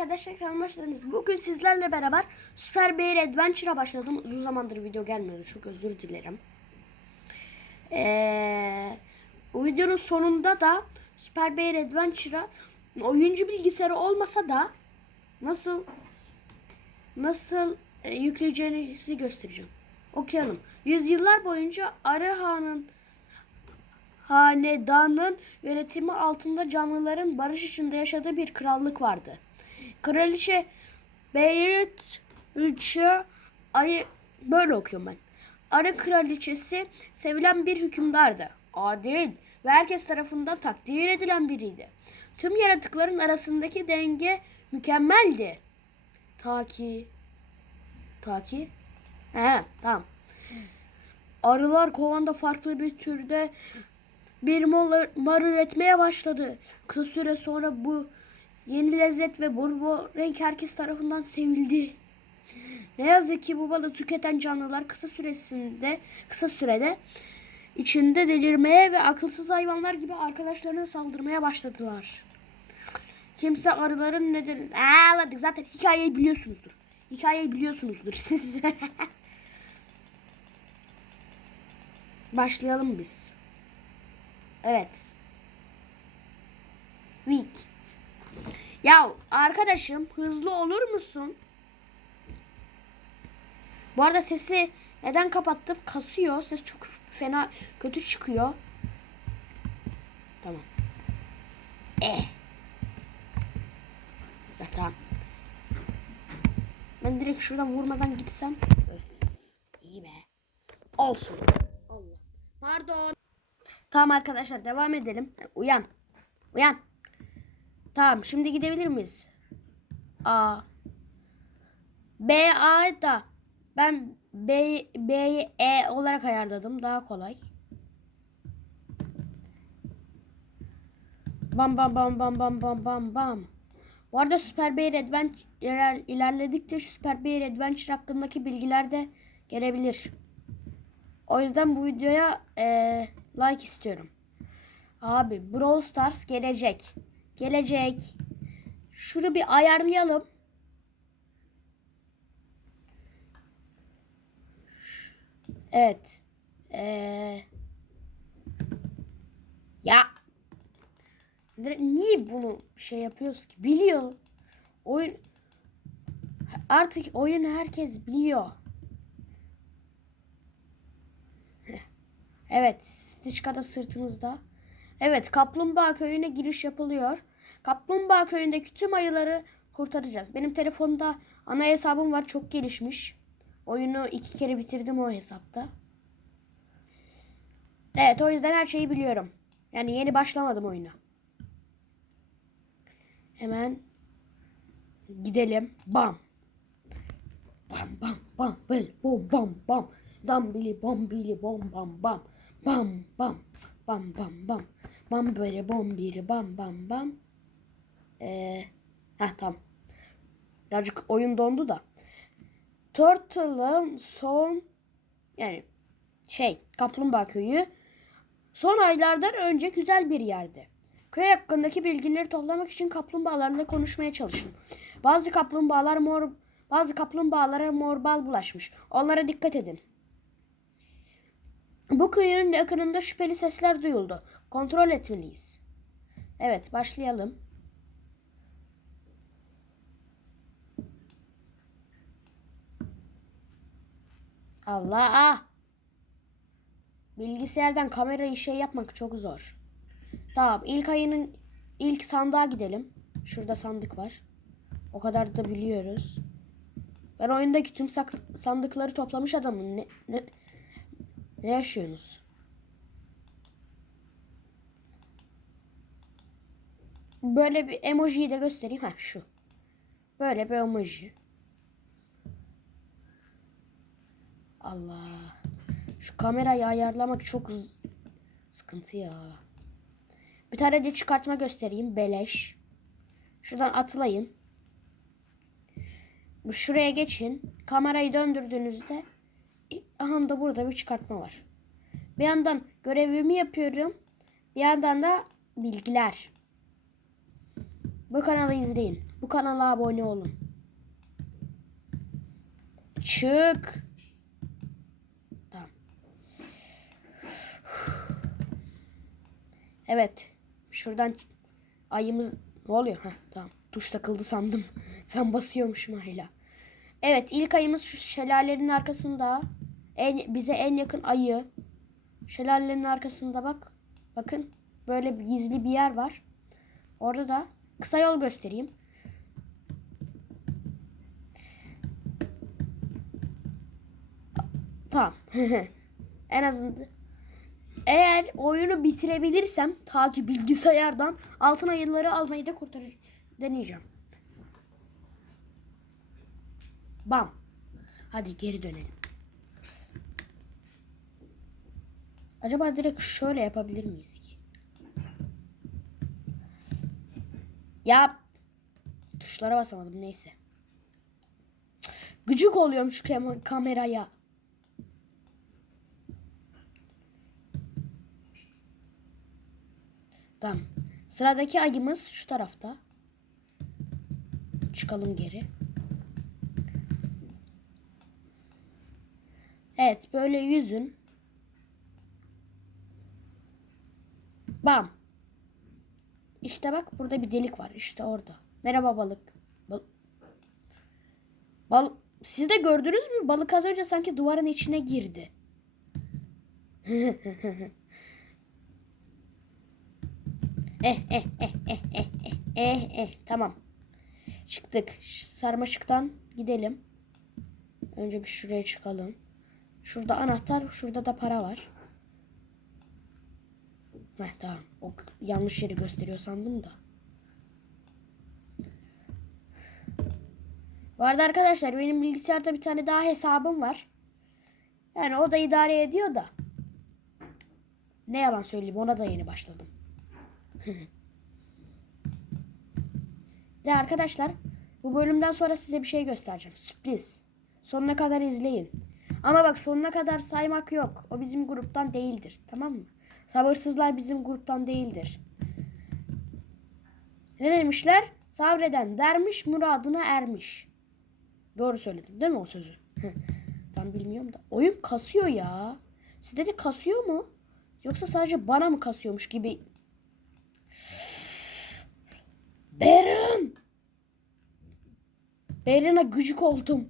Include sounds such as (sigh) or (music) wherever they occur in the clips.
arkadaşlar kanalıma hoş geldiniz. Bugün sizlerle beraber Super Bear Adventure'a başladım. Uzun zamandır video gelmiyordu. Çok özür dilerim. Ee, bu videonun sonunda da Super Bear Adventure'a oyuncu bilgisayarı olmasa da nasıl nasıl e, yükleyeceğinizi göstereceğim. Okuyalım. Yüzyıllar boyunca Arıhan'ın hanedanın yönetimi altında canlıların barış içinde yaşadığı bir krallık vardı. Kraliçe Beyrit Ülçe ayı böyle okuyorum ben. Arı kraliçesi sevilen bir hükümdardı. Adil ve herkes tarafından takdir edilen biriydi. Tüm yaratıkların arasındaki denge mükemmeldi. Ta ki ta ki he tamam. Arılar kovanda farklı bir türde bir mar üretmeye başladı. Kısa süre sonra bu yeni lezzet ve bol renk herkes tarafından sevildi. Ne yazık ki bu balı tüketen canlılar kısa süresinde kısa sürede içinde delirmeye ve akılsız hayvanlar gibi arkadaşlarına saldırmaya başladılar. Kimse arıların neden ağladık zaten hikayeyi biliyorsunuzdur. Hikayeyi biliyorsunuzdur (laughs) siz. Başlayalım biz. Evet. Week. Ya arkadaşım hızlı olur musun? Bu arada sesi neden kapattım? Kasıyor. Ses çok fena kötü çıkıyor. Tamam. Eh. Güzel tamam. Ben direkt şuradan vurmadan gitsem. Öf. İyi be. Olsun. Allah. Pardon. Tamam arkadaşlar devam edelim. Uyan. Uyan. Tamam şimdi gidebilir miyiz? A. B A da ben B B'yi E olarak ayarladım. Daha kolay. Bam bam bam bam bam bam bam bam. Bu arada Super Bear Adventure iler- ilerledikçe Super Bear Adventure hakkındaki bilgiler de gelebilir. O yüzden bu videoya eee, like istiyorum. Abi Brawl Stars gelecek. Gelecek. Şunu bir ayarlayalım. Evet. Eee ya niye bunu şey yapıyoruz ki? Biliyor. Oyun artık oyun herkes biliyor. Evet, Stitchka da sırtımızda. Evet, Kaplumbağa Köyü'ne giriş yapılıyor. Kaplumbağa Köyü'ndeki tüm ayıları kurtaracağız. Benim telefonda ana hesabım var, çok gelişmiş. Oyunu iki kere bitirdim o hesapta. Evet, o yüzden her şeyi biliyorum. Yani yeni başlamadım oyuna. Hemen gidelim. Bam. Bam bam bam bam bom bam bam. Dam bili bom bili bom bam bam. Bam bam bam bam bam. Bam böyle bom biri bam bam bam. Ee, heh tamam. Birazcık oyun dondu da. Turtle'ın son yani şey Kaplumbağa köyü son aylardan önce güzel bir yerdi. Köy hakkındaki bilgileri toplamak için kaplumbağalarla konuşmaya çalışın. Bazı kaplumbağalar mor bazı kaplumbağalara morbal bulaşmış. Onlara dikkat edin. Bu köyün yakınında şüpheli sesler duyuldu. Kontrol etmeliyiz. Evet, başlayalım. Allah! Bilgisayardan kamerayı şey yapmak çok zor. Tamam ilk ayının ilk sandığa gidelim. Şurada sandık var. O kadar da biliyoruz. Ben oyundaki tüm sandıkları toplamış adamım. Ne, ne, ne yaşıyorsunuz? Böyle bir emojiyi de göstereyim. Ha şu. Böyle bir emoji. Allah. Şu kamerayı ayarlamak çok sıkıntı ya. Bir tane de çıkartma göstereyim. Beleş. Şuradan atlayın. Bu şuraya geçin. Kamerayı döndürdüğünüzde aha da burada bir çıkartma var. Bir yandan görevimi yapıyorum. Bir yandan da bilgiler. Bu kanalı izleyin. Bu kanala abone olun. Çık. Evet. Şuradan ayımız ne oluyor? Heh, tamam. Tuş takıldı sandım. (laughs) Ben basıyormuşum hala. Evet ilk ayımız şu şelalenin arkasında. En, bize en yakın ayı. Şelalenin arkasında bak. Bakın böyle bir gizli bir yer var. Orada da kısa yol göstereyim. Tamam. (laughs) en azından eğer oyunu bitirebilirsem ta ki bilgisayardan altın ayıları almayı da kurtarır deneyeceğim. Bam. Hadi geri dönelim. Acaba direkt şöyle yapabilir miyiz ki? Ya tuşlara basamadım neyse. Cık, Gıcık oluyorum şu kam- kameraya. Tamam. Sıradaki ayımız şu tarafta. Çıkalım geri. Evet böyle yüzün. Bam. İşte bak burada bir delik var. İşte orada. Merhaba balık. Bal Bal Siz de gördünüz mü? Balık az önce sanki duvarın içine girdi. (laughs) Eh eh, eh eh eh eh eh eh eh tamam. Çıktık. Sarmaşıktan gidelim. Önce bir şuraya çıkalım. Şurada anahtar, şurada da para var. Heh tamam. O yanlış yeri gösteriyor sandım da. Bu arada arkadaşlar benim bilgisayarda bir tane daha hesabım var. Yani o da idare ediyor da. Ne yalan söyleyeyim ona da yeni başladım. De arkadaşlar bu bölümden sonra size bir şey göstereceğim. Sürpriz. Sonuna kadar izleyin. Ama bak sonuna kadar saymak yok. O bizim gruptan değildir. Tamam mı? Sabırsızlar bizim gruptan değildir. Ne demişler? Sabreden dermiş muradına ermiş. Doğru söyledim değil mi o sözü? Tam bilmiyorum da. Oyun kasıyor ya. Sizde de kasıyor mu? Yoksa sadece bana mı kasıyormuş gibi? Beren! Beren'e gıcık oldum.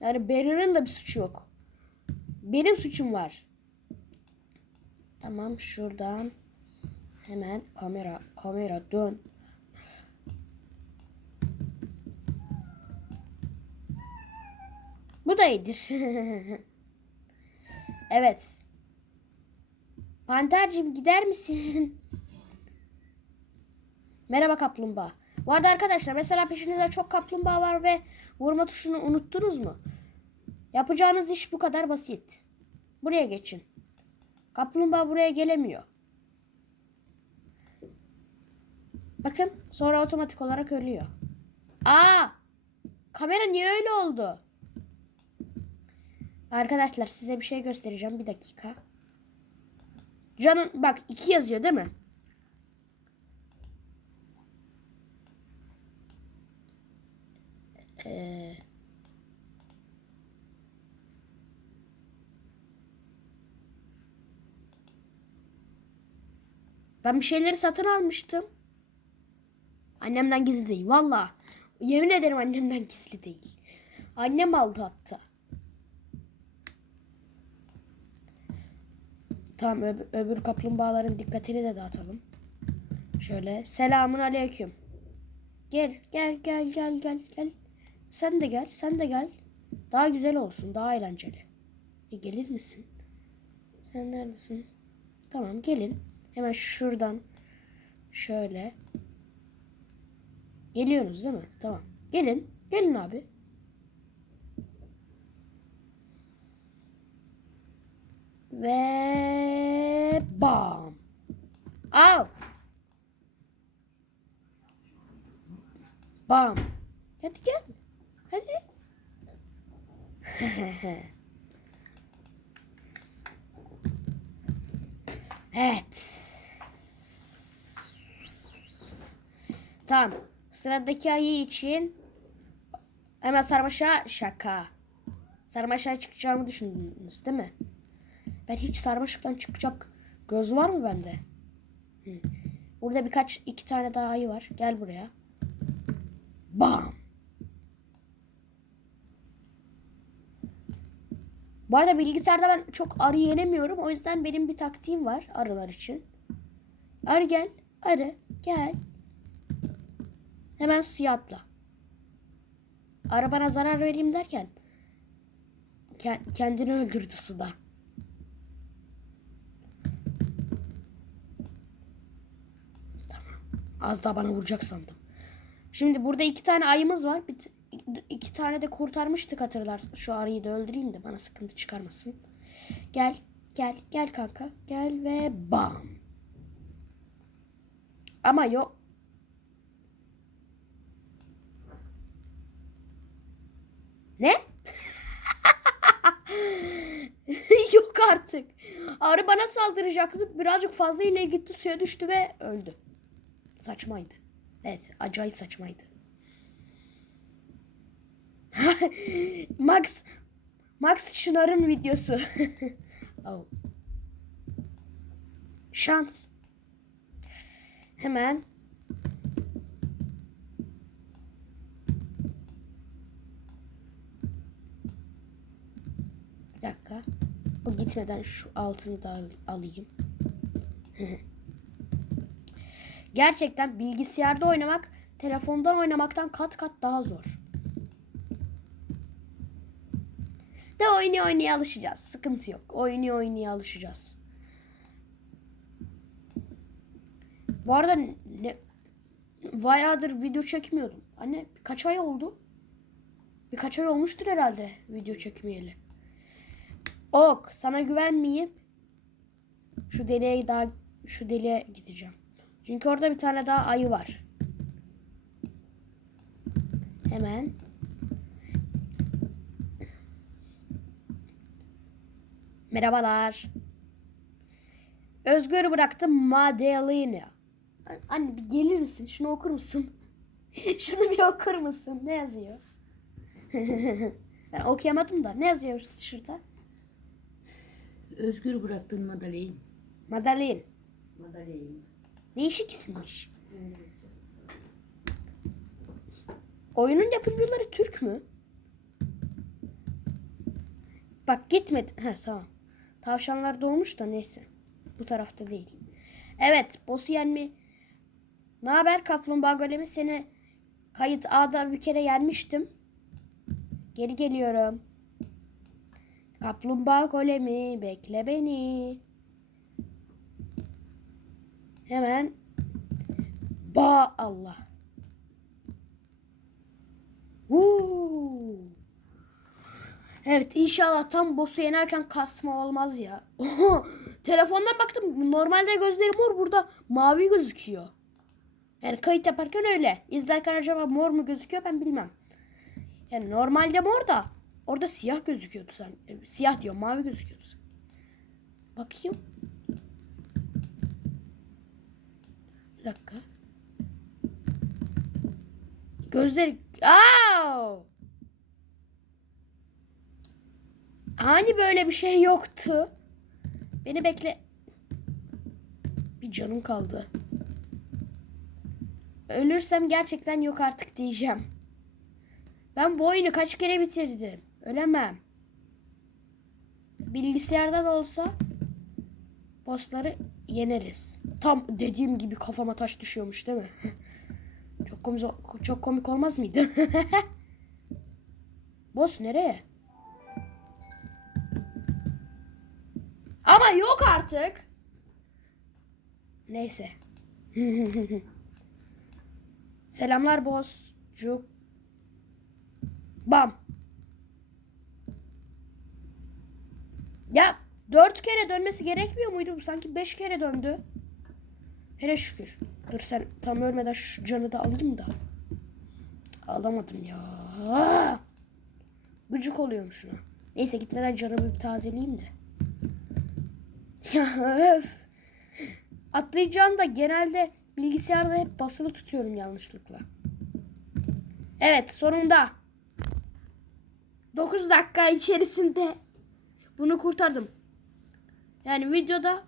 Yani Beren'in de bir suçu yok. Benim suçum var. Tamam şuradan hemen kamera kamera dön. Bu da iyidir. (laughs) evet. Pantercim gider misin? (laughs) Merhaba kaplumbağa. Bu arada arkadaşlar mesela peşinizde çok kaplumbağa var ve vurma tuşunu unuttunuz mu? Yapacağınız iş bu kadar basit. Buraya geçin. Kaplumbağa buraya gelemiyor. Bakın sonra otomatik olarak ölüyor. Aa! Kamera niye öyle oldu? Arkadaşlar size bir şey göstereceğim. Bir dakika. Canın bak iki yazıyor değil mi? Ben bir şeyleri satın almıştım. Annemden gizli değil. Valla. Yemin ederim annemden gizli değil. Annem aldı hatta. Tamam öb- öbür kaplumbağaların dikkatini de dağıtalım. Şöyle selamun aleyküm. Gel gel gel gel gel gel. Sen de gel sen de gel. Daha güzel olsun daha eğlenceli. E, gelir misin? Sen neredesin? Tamam gelin. Hemen şuradan şöyle. Geliyorsunuz değil mi? Tamam. Gelin. Gelin abi. Ve bam. Au. Bam. Hadi gel. Hadi. (laughs) evet. Tamam. Sıradaki ayı için hemen sarmaşa şaka. Sarmaşa çıkacağımı düşündünüz değil mi? Ben hiç sarmaşıktan çıkacak göz var mı bende? Burada birkaç iki tane daha ayı var. Gel buraya. Bam. Bu arada bilgisayarda ben çok arı yenemiyorum. O yüzden benim bir taktiğim var arılar için. Arı gel. Arı gel. Hemen suya atla. Arı bana zarar vereyim derken ke- kendini öldürdü suda. Tamam. Az daha bana vuracak sandım. Şimdi burada iki tane ayımız var. Bir, iki tane de kurtarmıştık hatırlarsın. Şu arıyı da öldüreyim de bana sıkıntı çıkarmasın. Gel, gel, gel kanka. Gel ve bam. Ama yok. Ne? (laughs) yok artık. Arı bana saldıracaktı. Birazcık fazla ileri gitti. Suya düştü ve öldü. Saçmaydı. Evet, acayip saçmaydı. (laughs) Max Max Çınar'ın videosu. (laughs) oh. Şans. Hemen Bir dakika. O gitmeden şu altını da al- alayım. (laughs) Gerçekten bilgisayarda oynamak telefondan oynamaktan kat kat daha zor. De oynaya oynaya alışacağız. Sıkıntı yok. Oynaya oynaya alışacağız. Bu arada ne bayağıdır video çekmiyordum. Anne kaç ay oldu? Birkaç ay olmuştur herhalde video çekmeyeli. Ok sana güvenmeyip şu deliğe daha şu deliğe gideceğim. Çünkü orada bir tane daha ayı var. Hemen. Merhabalar. Özgür bıraktım Madalena. Anne bir gelir misin? Şunu okur musun? (laughs) Şunu bir okur musun? Ne yazıyor? (laughs) ben okuyamadım da. Ne yazıyor şurada? Özgür bıraktın Madalin. Madalena. Madalin. Değişik isimmiş. Oyunun yapımcıları Türk mü? Bak gitmedi. He tamam. Tavşanlar doğmuş da neyse. Bu tarafta değil. Evet. Boss'u yenme. Ne haber kaplumbağa golemi? Seni kayıt A'da bir kere yenmiştim. Geri geliyorum. Kaplumbağa golemi bekle beni. Hemen ba Allah. Woo. Evet inşallah tam boss'u yenerken kasma olmaz ya. (laughs) Telefondan baktım normalde gözleri mor burada mavi gözüküyor. Yani kayıt yaparken öyle. İzlerken acaba mor mu gözüküyor ben bilmem. Yani normalde mor da orada siyah gözüküyordu sanki. Siyah diyor mavi gözüküyordu. sanki. Bakayım. Bir dakika. Gözleri... Aa! Hani böyle bir şey yoktu. Beni bekle. Bir canım kaldı. Ölürsem gerçekten yok artık diyeceğim. Ben bu oyunu kaç kere bitirdim. Ölemem. Bilgisayarda da olsa bossları yeneriz. Tam dediğim gibi kafama taş düşüyormuş değil mi? (laughs) çok komik çok komik olmaz mıydı? (laughs) Boss nereye? Ama yok artık. Neyse. (laughs) Selamlar bosscuk. Bam. Ya dört kere dönmesi gerekmiyor muydu? Bu sanki beş kere döndü. Hele şükür. Dur sen tam ölmeden şu canı da alayım da. Alamadım ya. Gıcık oluyorum şuna. Neyse gitmeden canımı bir tazeleyeyim de. (laughs) Atlayacağım da genelde bilgisayarda hep basılı tutuyorum yanlışlıkla. Evet sonunda 9 dakika içerisinde bunu kurtardım. Yani videoda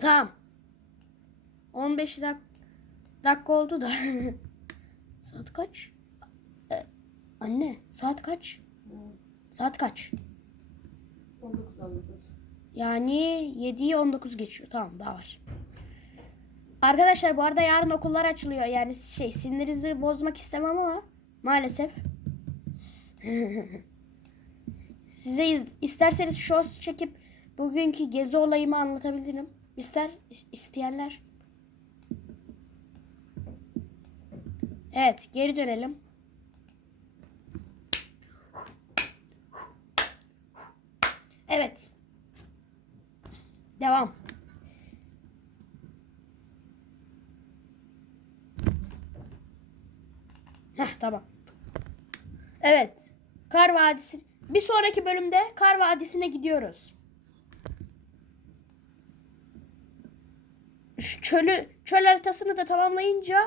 tamam 15 dak dakika oldu da (laughs) saat kaç? E, anne saat kaç? Saat kaç? 19 19. Yani 7'yi 19 geçiyor. Tamam daha var. Arkadaşlar bu arada yarın okullar açılıyor. Yani şey sinirinizi bozmak istemem ama maalesef. (laughs) Size iz- isterseniz shorts çekip bugünkü gezi olayımı anlatabilirim. İster isteyenler. Evet geri dönelim. Evet. Devam. Heh tamam. Evet. Kar Vadisi. Bir sonraki bölümde Kar Vadisi'ne gidiyoruz. Şu çölü, çöl haritasını da tamamlayınca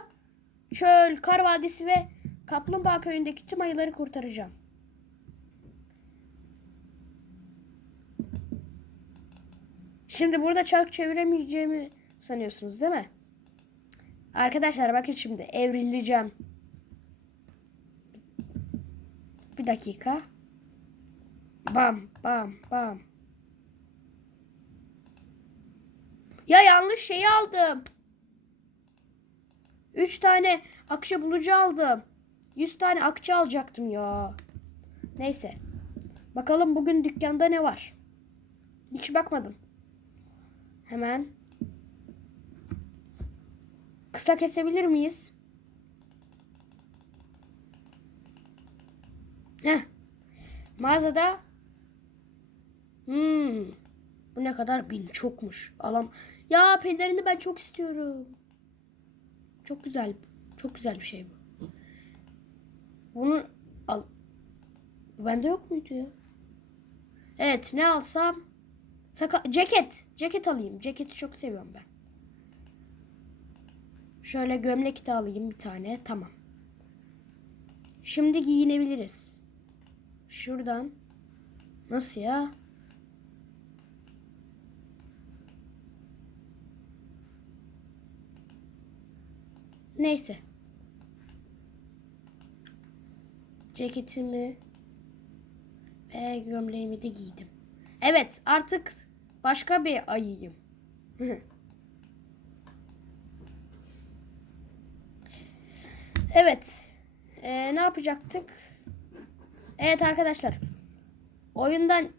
çöl, Kar Vadisi ve Kaplumbağa köyündeki tüm ayıları kurtaracağım. Şimdi burada çark çeviremeyeceğimi sanıyorsunuz değil mi? Arkadaşlar bakın şimdi evrileceğim. Bir dakika. Bam bam bam. Ya yanlış şeyi aldım. Üç tane akçe bulucu aldım. Yüz tane akçe alacaktım ya. Neyse. Bakalım bugün dükkanda ne var. Hiç bakmadım. Hemen. Kısa kesebilir miyiz? Heh. Mağazada Hmm. Bu ne kadar? Bin çokmuş. Alam. Ya pelerini ben çok istiyorum. Çok güzel. Çok güzel bir şey bu. Bunu al. Bu bende yok muydu ya? Evet ne alsam? Saka ceket. Ceket alayım. Ceketi çok seviyorum ben. Şöyle gömlek de alayım bir tane. Tamam. Şimdi giyinebiliriz. Şuradan. Nasıl ya? Neyse. Ceketimi ve gömleğimi de giydim. Evet artık başka bir ayıyım. (laughs) evet. Ee, ne yapacaktık? Evet arkadaşlar. Oyundan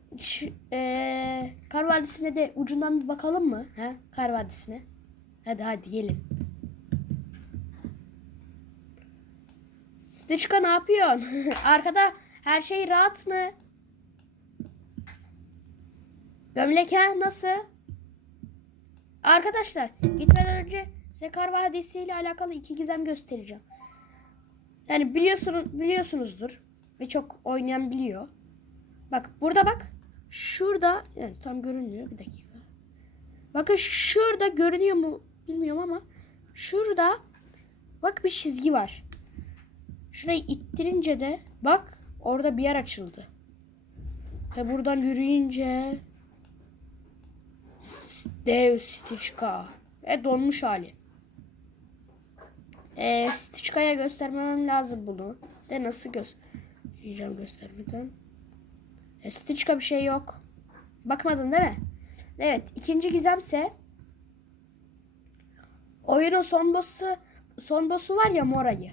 ee, Kar Vadisi'ne de ucundan bir bakalım mı? He? Kar Vadisi'ne. Hadi hadi gelin. Stitchka ne yapıyorsun? (laughs) Arkada her şey rahat mı? Gömlek ha nasıl? Arkadaşlar gitmeden önce size Kar Vadisi ile alakalı iki gizem göstereceğim. Yani biliyorsunuz biliyorsunuzdur. Birçok oynayan biliyor. Bak burada bak. Şurada yani tam görünmüyor bir dakika. Bakın şurada görünüyor mu bilmiyorum ama şurada bak bir çizgi var. Şurayı ittirince de bak orada bir yer açıldı. Ve buradan yürüyünce dev Stitchka ve donmuş hali. E, Stitchka'ya göstermem lazım bunu. De nasıl göstereceğim göstermeden. E, Stitchka bir şey yok. Bakmadın değil mi? Evet. ikinci gizemse oyunun son boss'u son boss'u var ya Mora'yı.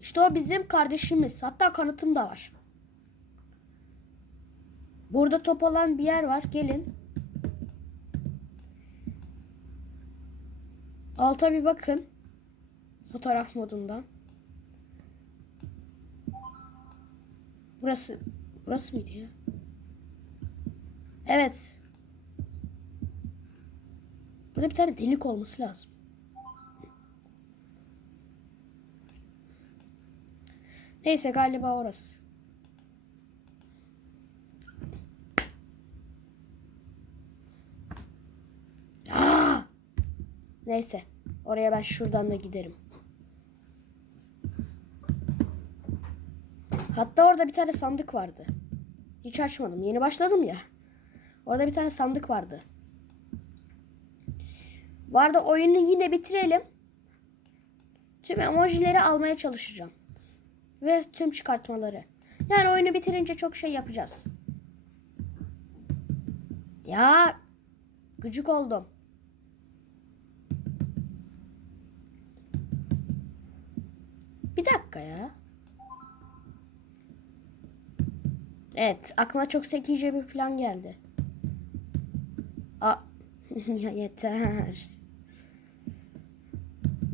İşte o bizim kardeşimiz. Hatta kanıtım da var. Burada top olan bir yer var. Gelin. Alta bir bakın. Fotoğraf modundan. Burası burası mıydı ya? Evet. Burada bir tane delik olması lazım. Neyse galiba orası. Aa! Neyse. Oraya ben şuradan da giderim. Hatta orada bir tane sandık vardı. Hiç açmadım. Yeni başladım ya. Orada bir tane sandık vardı. Arada oyunu yine bitirelim. Tüm emojileri almaya çalışacağım. Ve tüm çıkartmaları. Yani oyunu bitirince çok şey yapacağız. Ya gıcık oldum. Bir dakika ya. Evet, aklıma çok zekice bir plan geldi. A (laughs) yeter.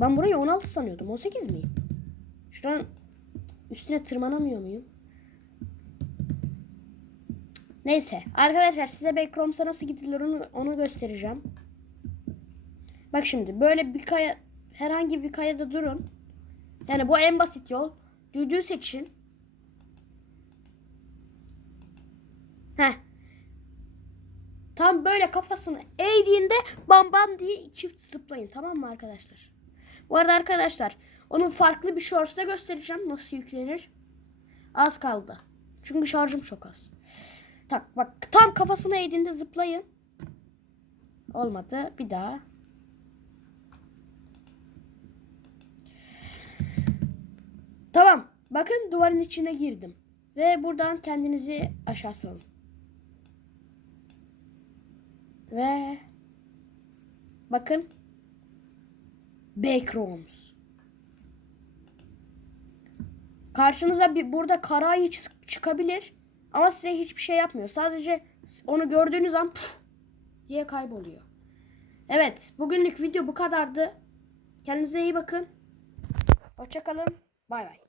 Ben burayı 16 sanıyordum. 18 mi? Şuranın üstüne tırmanamıyor muyum? Neyse. Arkadaşlar size Backrooms'a nasıl gidilir onu, onu göstereceğim. Bak şimdi böyle bir kaya herhangi bir kayada durun. Yani bu en basit yol. Düdüğü seçin. Heh. Tam böyle kafasını eğdiğinde bam bam diye çift zıplayın. Tamam mı arkadaşlar? Bu arada arkadaşlar onun farklı bir shorts'ta göstereceğim nasıl yüklenir. Az kaldı. Çünkü şarjım çok az. Tak bak tam kafasına eğdiğinde zıplayın. Olmadı. Bir daha. Tamam. Bakın duvarın içine girdim. Ve buradan kendinizi aşağı salın. Ve bakın Backrooms. Karşınıza bir burada kara ayı çı- çıkabilir ama size hiçbir şey yapmıyor. Sadece onu gördüğünüz an puf diye kayboluyor. Evet, bugünlük video bu kadardı. Kendinize iyi bakın. Hoşçakalın. Bay bay.